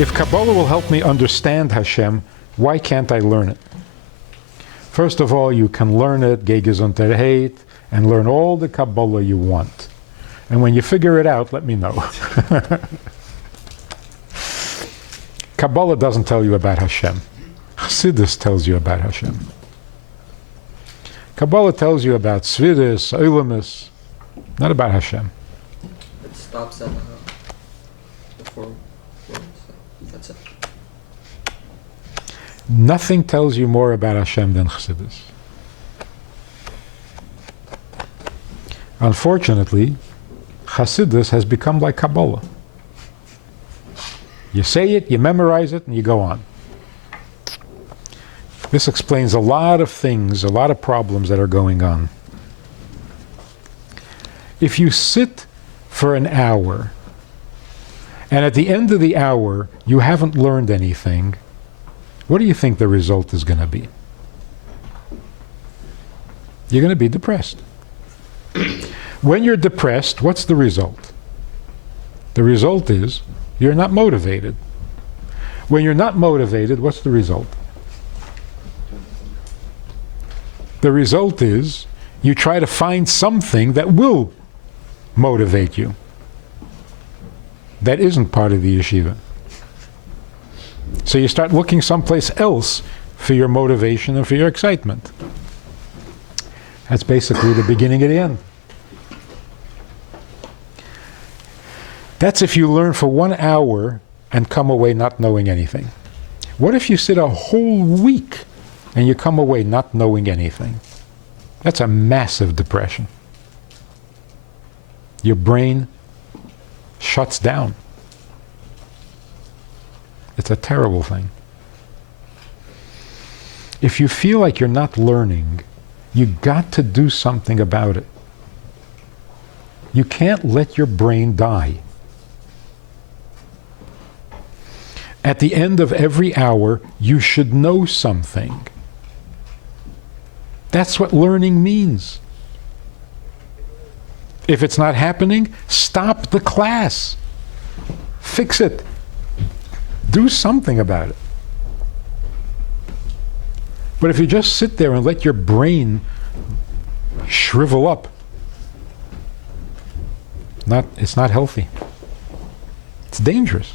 If Kabbalah will help me understand Hashem, why can't I learn it? First of all, you can learn it, Geh Gesundheit, and learn all the Kabbalah you want. And when you figure it out, let me know. Kabbalah doesn't tell you about Hashem. Chassidus tells you about Hashem. Kabbalah tells you about Svidus, Oilimus, not about Hashem. It stops at the 4 words, so that's it. Nothing tells you more about Hashem than Chassidus. Unfortunately, Chassidus has become like Kabbalah. You say it, you memorize it, and you go on. This explains a lot of things, a lot of problems that are going on. If you sit for an hour, and at the end of the hour, you haven't learned anything, what do you think the result is going to be? You're going to be depressed. When you're depressed, what's the result? The result is you're not motivated. When you're not motivated, what's the result? The result is you try to find something that will motivate you. That isn't part of the yeshiva. So you start looking someplace else for your motivation and for your excitement. That's basically the beginning of the end. That's if you learn for 1 hour and come away not knowing anything. What if you sit a whole week and you come away not knowing anything? That's a massive depression. Your brain shuts down. It's a terrible thing. If you feel like you're not learning, you got to do something about it. You can't let your brain die. At the end of every hour, you should know something. That's what learning means. If it's not happening, stop the class. Fix it. Do something about it. But if you just sit there and let your brain shrivel up, it's not healthy. It's dangerous.